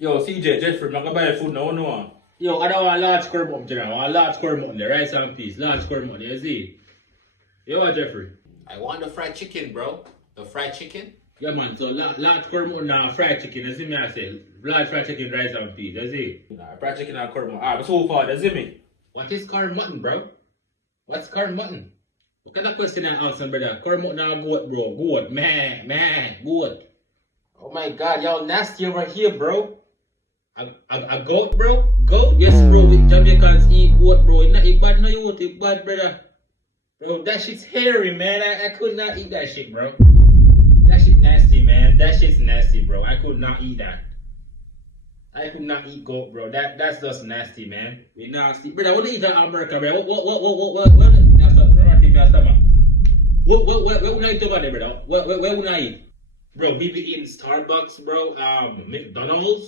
Yo, CJ, Jeffrey, I'm gonna buy food now, no. Yo, I don't want a large square mutton, I want a large square mutton there, rice and peas, large square mutton, you see? You want Jeffrey? I want the fried chicken, bro. The fried chicken? Yeah man, so large square mutton and fried chicken, you see me I say? Large fried chicken, rice and peas, you see? Nah, fried chicken and curry mutton. But so far, that's it, me. What is curry mutton, bro? What's curry mutton? What kind of question I answer, brother? Curry mutton or goat, bro? Goat, man, goat. Oh my god, y'all nasty over here, bro. A goat, bro? Goat? Yes, bro. With Jamaicans eat goat, bro. It bad, no, you eat it bad, brother. Bro, that shit's hairy, man. I could not eat that shit, bro. That shit nasty, man. That shit's nasty, bro. I could not eat that. I could not eat goat, bro. That's just nasty, man. We nasty, brother. What do you eat in America, bro? What would I eat over there, brother? Where would I eat? Bro, we be eating Starbucks, bro. McDonald's.